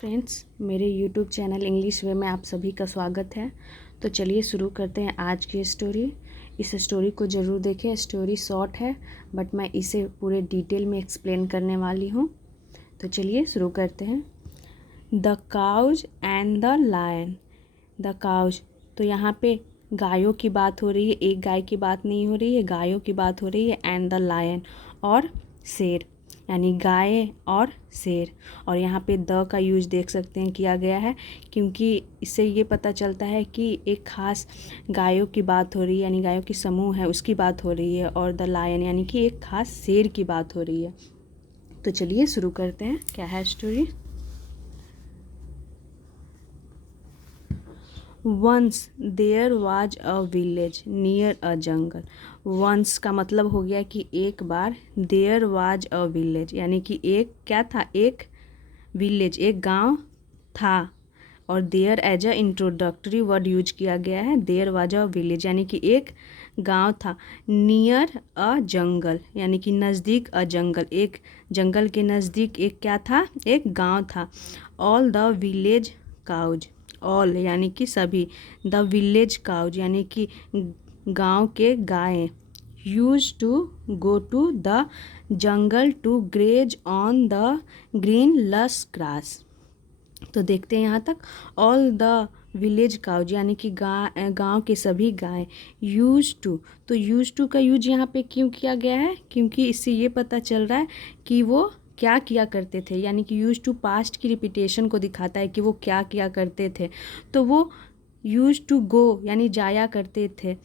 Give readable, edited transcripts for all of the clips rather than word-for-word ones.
Friends, मेरे YouTube channel English वे में आप सभी का स्वागत है। तो चलिए शुरू करते हैं आज की स्टोरी। इस स्टोरी को ज़रूर देखें। स्टोरी शॉर्ट है बट मैं इसे पूरे डिटेल में एक्सप्लेन करने वाली हूँ। तो चलिए शुरू करते हैं। The cows and the lion. The cows, तो यहाँ पे गायों की बात हो रही है, एक गाय की बात नहीं हो रही है, गायों की बात हो रही है। एंड द लायन, और शेर, यानी गाय और शेर। और यहाँ पे द का यूज देख सकते हैं किया गया है, क्योंकि इससे ये पता चलता है कि एक खास गायों की बात हो रही है, यानी गायों की समूह है उसकी बात हो रही है। और द लायन यानी कि एक खास शेर की बात हो रही है। तो चलिए शुरू करते हैं, क्या है story. Once there was a village near a jungle. Once का मतलब हो गया कि एक बार, देयर वाज अ विलेज यानी कि एक क्या था, एक विलेज, एक गांव था। और there as a introductory word use किया गया है। देयर वाज अ विलेज यानी कि एक गांव था। नियर अ जंगल यानी कि नज़दीक अ जंगल, एक जंगल के नज़दीक एक क्या था, एक गांव था। All the village cows, all यानी कि सभी, द विलेज काउज यानी कि गांव के गायें, used to go to the jungle to graze on the green lush grass. तो देखते हैं यहाँ तक। ऑल द विलेज काउज यानी कि गांव के सभी गाय। यूज टू, तो यूज टू का यूज यहाँ पे क्यों किया गया है, क्योंकि इससे ये पता चल रहा है कि वो क्या किया करते थे। यानी कि यूज टू पास्ट की रिपीटेशन को दिखाता है कि वो क्या किया करते थे। तो वो यूज टू गो यानी जाया करते थे।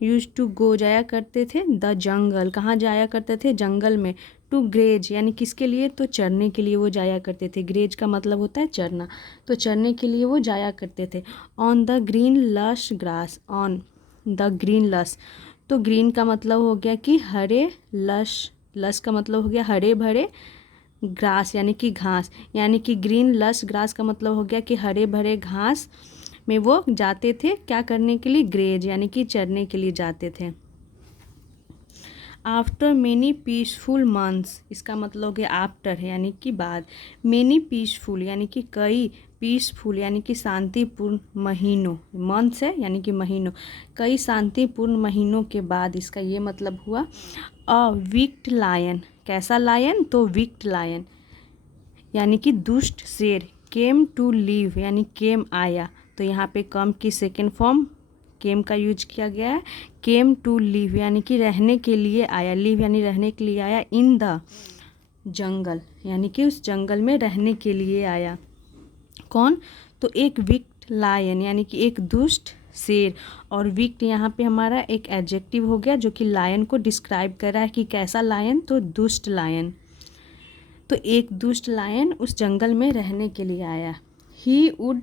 यूज टू गो जाया करते थे। द जंगल, कहाँ जाया करते थे, जंगल में। टू ग्रेज यानी किसके लिए, तो चरने के लिए वो जाया करते थे। ग्रेज का मतलब होता है चरना, तो चरने के लिए वो जाया करते थे। On the green lush grass, on the green lush, तो ग्रीन का मतलब हो गया कि हरे, लश, लश का मतलब हो गया हरे भरे, ग्रास यानी कि घास, यानी कि ग्रीन लश ग्रास का मतलब हो गया कि हरे भरे घास में वो जाते थे क्या करने के लिए, ग्रेज यानी कि चरने के लिए जाते थे। आफ्टर मेनी पीसफुल मंथ्स, इसका मतलब हो गया आफ्टर है यानी कि बाद, मेनी पीसफुल यानी कि कई, पीसफुल यानी कि शांतिपूर्ण महीनों, मंथ्स है यानी कि महीनों, कई शांतिपूर्ण महीनों के बाद, इसका ये मतलब हुआ। अ विक्ड लायन, कैसा लायन, तो विक्ड लायन यानी कि दुष्ट शेर। केम टू लिव यानी केम आया, तो यहाँ पे कम की सेकेंड फॉर्म केम का यूज किया गया है। केम टू लिव यानी कि रहने के लिए आया, लिव यानी रहने के लिए आया। इन द जंगल यानी कि उस जंगल में रहने के लिए आया। कौन, तो एक विक्ड लायन यानी कि एक दुष्ट शेर। और विक्ड यहाँ पे हमारा एक एडजेक्टिव हो गया जो कि लायन को डिस्क्राइब कर रहा है कि कैसा लायन, तो दुष्ट लायन। तो एक दुष्ट लायन उस जंगल में रहने के लिए आया। He would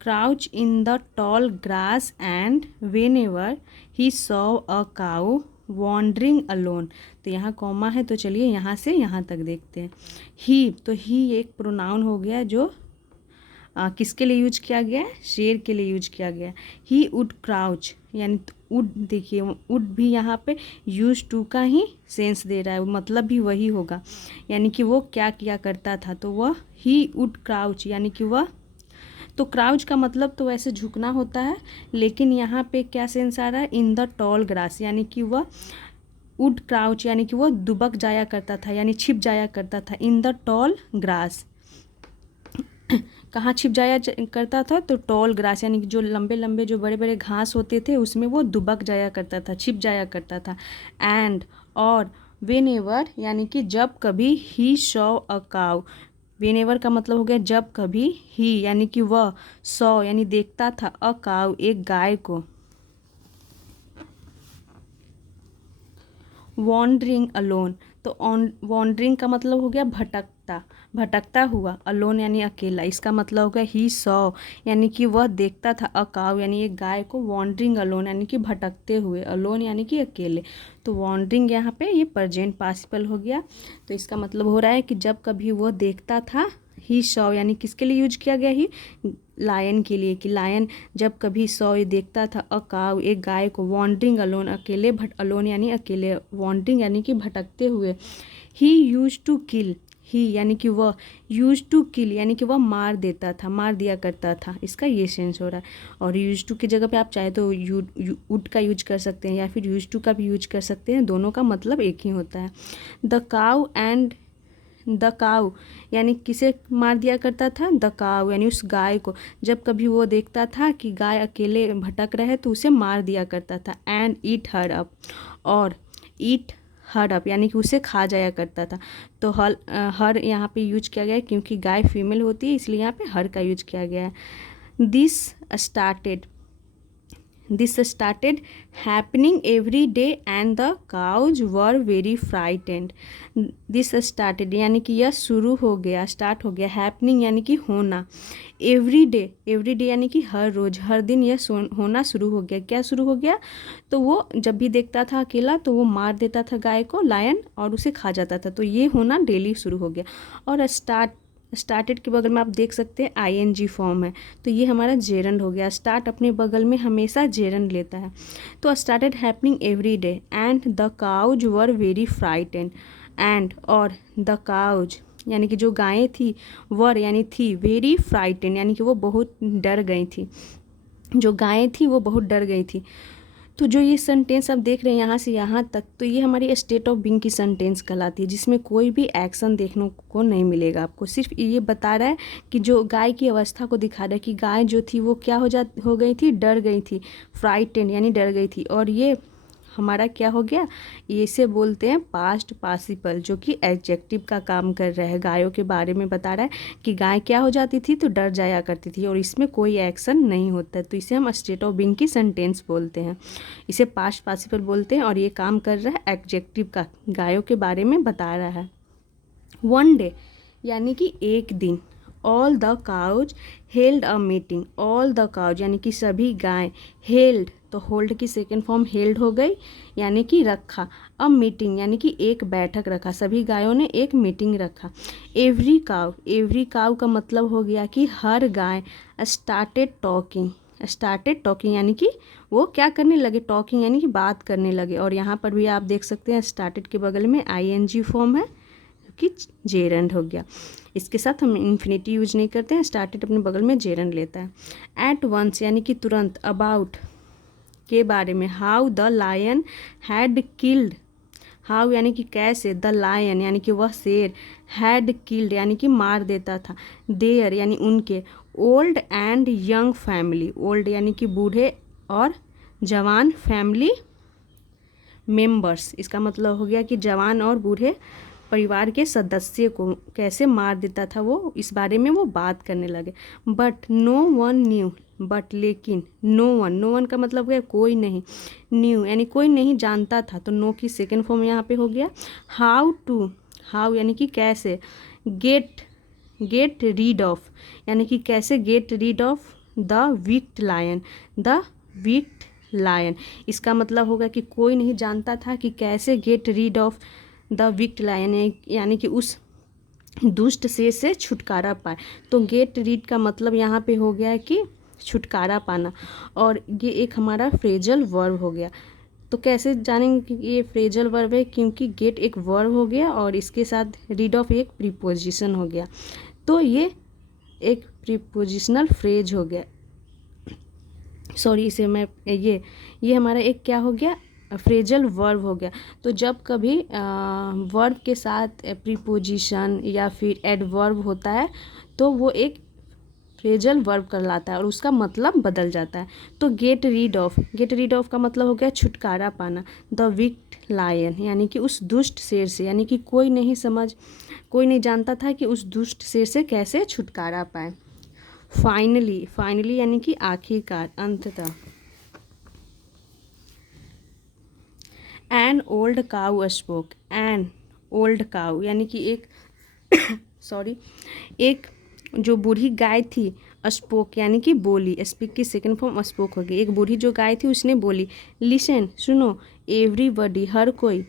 crouch in the tall grass and whenever he saw a cow wandering alone. तो यहाँ कॉमा है, तो चलिए यहाँ से यहाँ तक देखते हैं। ही, तो ही एक प्रोनाउन हो गया जो किसके लिए यूज किया गया है, शेर के लिए यूज किया गया है। ही वुड क्राउच यानी वुड, देखिए वुड भी यहाँ पे यूज टू का ही सेंस दे रहा है, मतलब भी वही होगा, यानी कि वो क्या किया करता था, तो वह ही वुड क्राउच यानी कि वह, तो क्राउच का मतलब तो वैसे झुकना होता है, लेकिन यहाँ पे क्या सेंस आ रहा है, इन द टॉल ग्रास यानी कि वह वुड क्राउच यानी कि वह दुबक जाया करता था यानी छिप जाया करता था। इन द टॉल ग्रास, कहाँ छिप जाया करता था, तो टॉल ग्रास यानी कि जो लंबे लंबे जो बड़े बड़े घास होते थे उसमें वो दुबक जाया करता था, छिप जाया करता था। एंड, और व्हेनेवर यानी कि जब कभी, ही सॉ अ काऊ, व्हेनेवर का मतलब हो गया जब कभी, ही यानी कि वह, सॉ यानी देखता था, अ काऊ एक गाय को। वॉन्डरिंग अलोन, तो वॉन्डरिंग का मतलब हो गया भटकता, भटकता हुआ। अलोन यानी अकेला, इसका मतलब हो गया ही सॉ यानी कि वह देखता था, अ काऊ यानी एक गाय को, वॉन्डरिंग अलोन यानी कि भटकते हुए, अलोन यानी कि अकेले। तो वॉन्डरिंग यहाँ पे ये प्रेजेंट पार्टिसिपल हो गया, तो इसका मतलब हो रहा है कि जब कभी वह देखता था, ही सॉ यानी किसके लिए यूज किया गया, ही लायन के लिए, कि लायन जब कभी सॉ देखता था, अ काऊ एक गाय को, वॉन्डरिंग अलोन अलोन यानी अकेले, वॉन्डरिंग यानी कि भटकते हुए। ही यूज टू किल, ही यानी कि वह, यूज टू किल यानी कि वह मार देता था, मार दिया करता था, इसका ये सेंस हो रहा है। और यूज टू की जगह पे आप चाहे तो वुड का यूज कर सकते हैं या फिर यूज टू का भी यूज कर सकते हैं, दोनों का मतलब एक ही होता है। The cow and the cow यानी किसे मार दिया करता था, द काउ यानी उस गाय को। जब कभी वो देखता था कि गाय अकेले भटक रहे तो उसे मार दिया करता था। एंड ईट हर अप, और ईट हर अप यानी कि उसे खा जाया करता था। तो हर यहाँ पे यूज किया गया है क्योंकि गाय फीमेल होती है, इसलिए यहाँ पे हर का यूज किया गया है। This started happening every day and the cows were very frightened. This started यानी कि यह शुरू हो गया, स्टार्ट हो गया। हैपनिंग यानी कि होना। एवरी डे यानी कि हर रोज़, हर दिन यह होना शुरू हो गया। क्या शुरू हो गया? तो वो जब भी देखता था अकेला तो वो मार देता था गाय को, लायन, और उसे खा जाता था। तो ये होना डेली शुरू हो गया। और स्टार्टेड के बगल में आप देख सकते हैं आईएनजी फॉर्म है, तो ये हमारा जेरंड हो गया। स्टार्ट अपने बगल में हमेशा जेरंड लेता है। तो started happening every day and the cows were very frightened. And और द काउज यानी कि जो गायें थी, वर यानी थी, वेरी फ्राइटेंड यानी कि वो बहुत डर गई थी। जो गायें थी वो बहुत डर गई थी। तो जो ये सेंटेंस आप देख रहे हैं यहाँ से यहाँ तक, तो ये हमारी स्टेट ऑफ बीइंग की सेंटेंस कहलाती है, जिसमें कोई भी एक्शन देखने को नहीं मिलेगा आपको। सिर्फ ये बता रहा है कि जो गाय की अवस्था को दिखा रहा है कि गाय जो थी वो क्या हो गई थी, डर गई थी। फ्राइटेंड यानी डर गई थी। और ये हमारा क्या हो गया, इसे बोलते हैं पास्ट पार्टिसिपल, जो कि एडजेक्टिव का काम कर रहा है। गायों के बारे में बता रहा है कि गाय क्या हो जाती थी, तो डर जाया करती थी, और इसमें कोई एक्शन नहीं होता है। तो इसे हम स्टेट ऑफ बीइंग की सेंटेंस बोलते हैं, इसे पास्ट पार्टिसिपल बोलते हैं। और ये काम कर रहा है एडजेक्टिव का, गायों के बारे में बता रहा है। वन डे यानी कि एक दिन। All the cows held a meeting. All the cows यानी कि सभी गाय। हेल्ड, तो होल्ड की सेकेंड फॉर्म हेल्ड हो गई, यानी कि रखा। अ मीटिंग यानी कि एक बैठक रखा, सभी गायों ने एक मीटिंग रखा। एवरी काउ का मतलब हो गया कि हर गाय। स्टार्टेड टॉकिंग यानी कि वो क्या करने लगे, टॉकिंग यानी कि बात करने लगे। और यहाँ पर भी आप देख सकते हैं स्टार्टेड के बगल में आईएनजी फॉर्म है कि जेरंड हो गया। इसके साथ हम इन्फिनिटी यूज नहीं करते हैं, स्टार्टेड अपने बगल में जेरंड लेता है। एट वंस यानी कि तुरंत। अबाउट के बारे में। How the lion had killed. How यानी कि कैसे, द लायन यानी कि वह शेर, हैड किल्ड यानी कि मार देता था, देयर यानी उनके, old and young family. Old यानी कि बूढ़े और जवान फैमिली मेंबर्स, इसका मतलब हो गया कि जवान और बूढ़े परिवार के सदस्य को कैसे मार देता था वो, इस बारे में वो बात करने लगे। But no one knew, but लेकिन, नो वन का मतलब है कोई नहीं, न्यू यानी कोई नहीं जानता था, तो नो की सेकेंड फॉर्म यहाँ पे हो गया। हाउ यानी कि कैसे। गेट रीड ऑफ यानी कि कैसे get rid of the wicked lion. इसका मतलब होगा कि कोई नहीं जानता था कि कैसे get rid of the wicked lion यानी कि उस दुष्ट शेर से छुटकारा पाए। तो गेट रीड का मतलब यहाँ पे हो गया है कि छुटकारा पाना, और ये एक हमारा फ्रेजल वर्ब हो गया। तो कैसे जानेंगे कि ये फ्रेजल वर्ब है, क्योंकि गेट एक वर्ब हो गया और इसके साथ रीड ऑफ एक प्रीपोजिशन हो गया, तो ये एक प्रीपोजिशनल फ्रेज हो गया। सॉरी, इसे मैं ये हमारा एक क्या हो गया, फ्रेजल वर्ब हो गया। तो जब कभी वर्ब के साथ प्रीपोजिशन या फिर एडवर्ब होता है तो वो एक फ्रेजल वर्ब कहलाता है और उसका मतलब बदल जाता है। तो गेट रीड ऑफ का मतलब हो गया छुटकारा पाना। द विक्ड लायन यानी कि उस दुष्ट शेर से, यानी कि कोई नहीं जानता था कि उस दुष्ट शेर से कैसे छुटकारा पाए। फाइनली यानी कि आखिरकार, अंततः। An old cow spoke. An old cow यानी कि एक जो बूढ़ी गाय थी, स्पोक यानी कि बोली। स्पीक की सेकंड फॉर्म स्पोक हो गई। एक बूढ़ी जो गाय थी उसने बोली। लिसन सुनो, एवरीबडी हर कोई।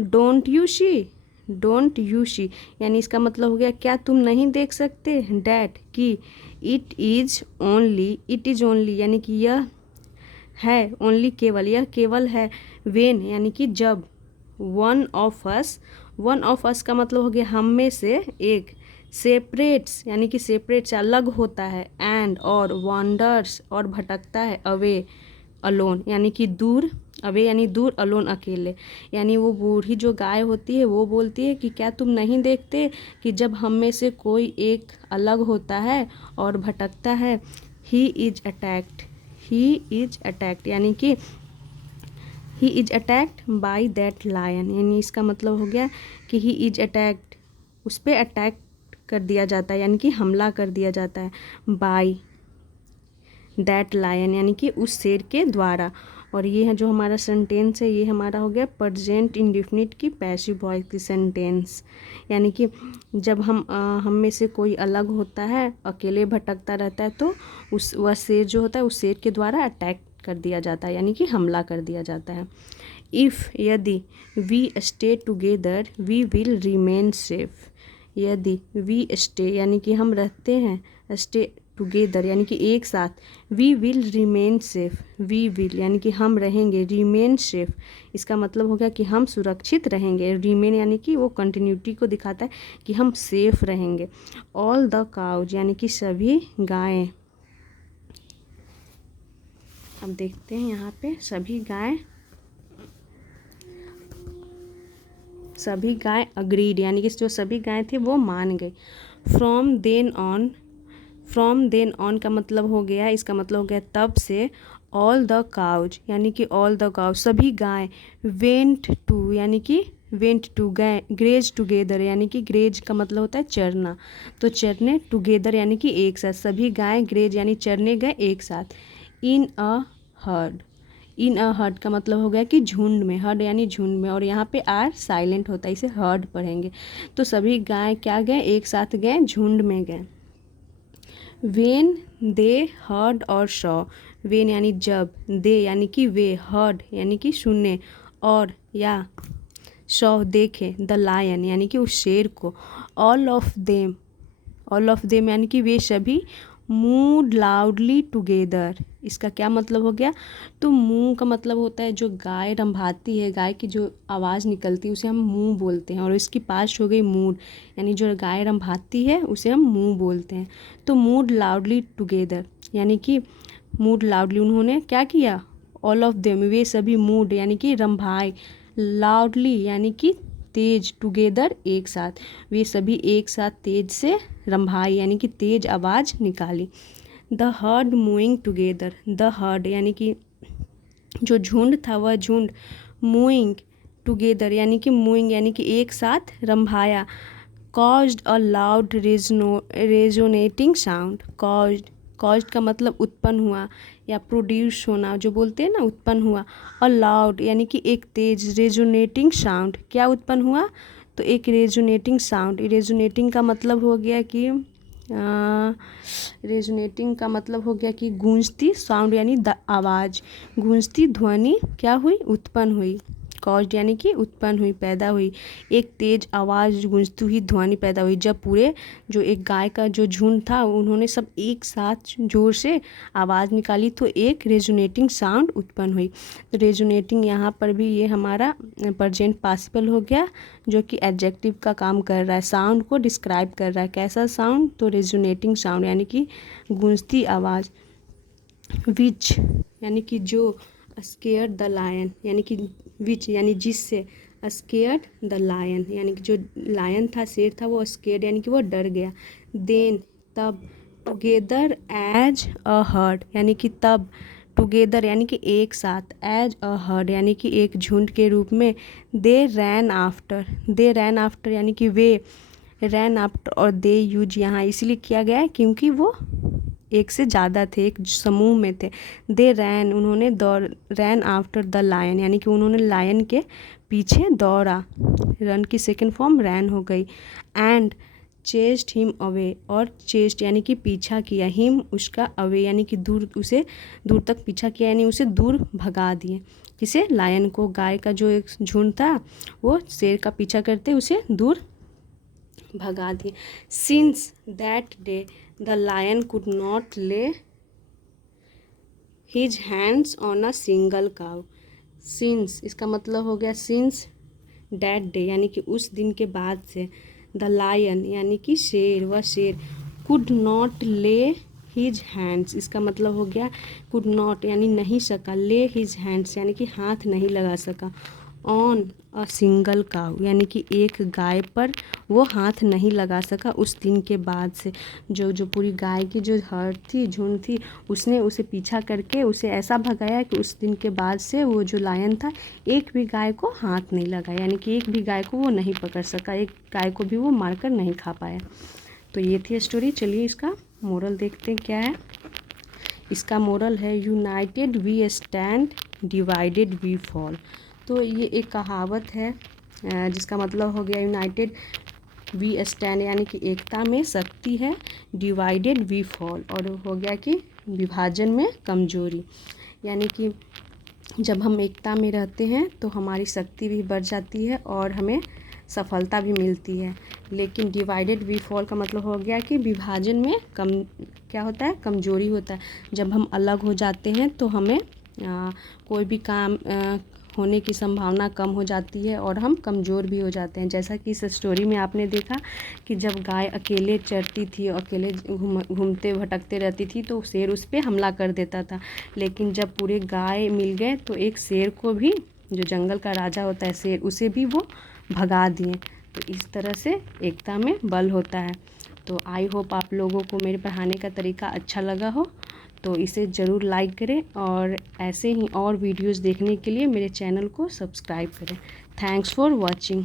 डोंट यू सी यानी इसका मतलब हो गया क्या तुम नहीं देख सकते, डैट कि, इट इज़ ओनली यानी कि यह है, ओनली केवल, यह केवल है, वेन यानी कि जब, one of us one of us का मतलब हो गया हम में से एक, सेपरेट्स यानी कि सेपरेट से अलग होता है, एंड और वॉन्डर्स और भटकता है, अवे अलोन यानी कि दूर, अवे यानी दूर, अलोन अकेले। यानी वो बूढ़ी जो गाय होती है वो बोलती है कि क्या तुम नहीं देखते कि जब हम में से कोई एक अलग होता है और भटकता है, he is attacked, he is attacked यानी कि he is attacked by that lion, यानी इसका मतलब हो गया कि ही इज अटैक्ड, उस पर अटैक कर दिया जाता है यानी कि हमला कर दिया जाता है, बाई दैट लायन यानी कि उस शेर के द्वारा। और ये है जो हमारा सेंटेंस है, ये हमारा हो गया प्रेजेंट इंडेफिनिट की पैसिव वॉइस की सेंटेंस। यानी कि जब हम में से कोई अलग होता है, अकेले भटकता रहता है, तो वह शेर जो होता है उस शेर के द्वारा अटैक कर दिया जाता है यानी कि हमला कर दिया जाता है। इफ़ यदि we stay together we will remain safe, यदि वी स्टे यानी कि हम रहते हैं, स्टे टुगेदर यानी कि एक साथ, we will remain safe, we will यानी कि हम रहेंगे, रिमेन सेफ इसका मतलब हो गया कि हम सुरक्षित रहेंगे, रिमेन यानी कि वो कंटिन्यूटी को दिखाता है कि हम सेफ रहेंगे। ऑल द काउज यानी कि सभी गायें, अब देखते हैं यहाँ पे सभी गाय अग्रीड यानी कि जो सभी गाय थे वो मान गए। फ्रॉम देन ऑन का मतलब हो गया, इसका मतलब हो गया तब से, ऑल द काउज यानी कि ऑल द काउज सभी गाय, वेंट टू यानी कि वेंट टू गए, ग्रेज टुगेदर यानी कि ग्रेज का मतलब होता है चरना, तो चरने, टुगेदर यानी कि एक साथ, सभी गाय ग्रेज यानी चरने गए एक साथ। इन a herd, in a herd का मतलब हो गया कि झुंड में, हर्ड यानी झुंड में, और यहाँ पे आर साइलेंट होता है, इसे हर्ड पढ़ेंगे। तो सभी गाय क्या गए, एक साथ गए, झुंड में गए। वेन दे हर्ड और शॉ, वेन यानी जब, दे यानी कि वे, हर्ड यानी कि सुनने, और या शॉ देखे, द लायन यानी कि उस शेर को, ऑल ऑफ देम यानी कि वे सभी, मूड लाउडली टुगेदर, इसका क्या मतलब हो गया, तो मुँह का मतलब होता है जो गाय रंभाती है, गाय की जो आवाज़ निकलती है उसे हम मुँह बोलते हैं, और इसकी पास्ट हो गई मूड, यानी जो गाय रंभाती है उसे हम मुँह बोलते हैं। तो मूड लाउडली टुगेदर यानी कि मूड लाउडली, उन्होंने क्या किया, ऑल ऑफ देम वे सभी, मूड यानी कि रंभाए, लाउडली यानी कि तेज, टुगेदर एक साथ, वे सभी एक साथ तेज से रंभाई यानी कि तेज आवाज़ निकाली। The herd mooing together, the herd यानी कि जो झुंड था वह झुंड, मूइंग टुगेदर यानी कि एक साथ रंभाया, caused a loud resonating sound, caused का मतलब उत्पन्न हुआ या प्रोड्यूस होना, जो बोलते हैं ना उत्पन्न हुआ, और लाउड यानी कि एक तेज, रेजोनेटिंग साउंड क्या उत्पन्न हुआ, तो एक रेजोनेटिंग साउंड, रेजोनेटिंग का मतलब हो गया कि रेजोनेटिंग का मतलब हो गया कि गूंजती, साउंड यानी आवाज़, गूंजती ध्वनि क्या हुई, उत्पन्न हुई, कॉज्ड यानी कि उत्पन्न हुई, पैदा हुई, एक तेज आवाज़, गूंजती हुई ध्वनि पैदा हुई, जब पूरे जो एक गाय का जो झुंड था उन्होंने सब एक साथ जोर से आवाज़ निकाली तो एक रेजोनेटिंग साउंड उत्पन्न हुई। तो रेजोनेटिंग यहाँ पर भी ये हमारा प्रेजेंट पार्टिसिपल हो गया जो कि एडजेक्टिव का काम कर रहा है, साउंड को डिस्क्राइब कर रहा है, कैसा साउंड, तो रेजोनेटिंग साउंड यानी कि गूंजती आवाज़। विच यानी कि जो, स्केयर द लायन यानी कि विच यानी जिससे, स्केयर्ड द लायन यानी कि जो लायन था, शेर था, वो स्केयर्ड यानी कि वो डर गया। देन तब, टुगेदर एज अ हर्ड यानी कि तब, टुगेदर यानी कि एक साथ, एज अ हर्ड यानी कि एक झुंड के रूप में, दे रैन आफ्टर यानी कि वे, रैन आफ्टर और दे यूज यहाँ इसलिए किया गया है क्योंकि वो एक से ज़्यादा थे, एक समूह में थे। दे रैन उन्होंने रैन आफ्टर द लायन यानी कि उन्होंने लायन के पीछे दौड़ा, रन की सेकेंड फॉर्म रैन हो गई। एंड चेस्ड हिम अवे, और चेस्ट यानी कि पीछा किया, हिम उसका, अवे यानी कि दूर, उसे दूर तक पीछा किया यानी उसे दूर भगा दिए, किसे, लायन को, गाय का जो एक झुंड था वो शेर का पीछा करते उसे दूर भगा दिए। Since that day the lion could not lay his hands on a single cow, since इसका मतलब हो गया सिंस डैट डे यानी कि उस दिन के बाद से द लायन यानी कि शेर, वह शेर could not lay his hands, इसका मतलब हो गया कुड नॉट यानी नहीं सका, ले हिज हैंड्स यानी कि हाथ नहीं लगा सका, ऑन अ सिंगल काउ यानी कि एक गाय पर वो हाथ नहीं लगा सका उस दिन के बाद से। जो पूरी गाय की जो हर्ड थी, झुंड थी, उसने उसे पीछा करके उसे ऐसा भगाया कि उस दिन के बाद से वो जो लायन था एक भी गाय को हाथ नहीं लगा, यानी कि एक भी गाय को वो नहीं पकड़ सका, एक गाय को भी वो मारकर नहीं खा पाया। तो ये थी स्टोरी। चलिए इसका मोरल देखते हैं क्या है। इसका मोरल है united we stand, divided we fall. तो ये एक कहावत है जिसका मतलब हो गया यूनाइटेड वी स्टैंड यानी कि एकता में शक्ति है, डिवाइडेड वी फॉल और हो गया कि विभाजन में कमजोरी, यानी कि जब हम एकता में रहते हैं तो हमारी शक्ति भी बढ़ जाती है और हमें सफलता भी मिलती है। लेकिन डिवाइडेड वी फॉल का मतलब हो गया कि विभाजन में क्या होता है, कमजोरी होता है। जब हम अलग हो जाते हैं तो हमें कोई भी काम होने की संभावना कम हो जाती है और हम कमज़ोर भी हो जाते हैं। जैसा कि इस स्टोरी में आपने देखा कि जब गाय अकेले चरती थी, अकेले घूमते भटकते रहती थी तो शेर उस पर हमला कर देता था, लेकिन जब पूरे गाय मिल गए तो एक शेर को भी, जो जंगल का राजा होता है शेर, उसे भी वो भगा दिए। तो इस तरह से एकता में बल होता है। तो आई होप आप लोगों को मेरे पढ़ाने का तरीका अच्छा लगा हो, तो इसे ज़रूर लाइक करें और ऐसे ही और वीडियोस देखने के लिए मेरे चैनल को सब्सक्राइब करें। Thanks for watching.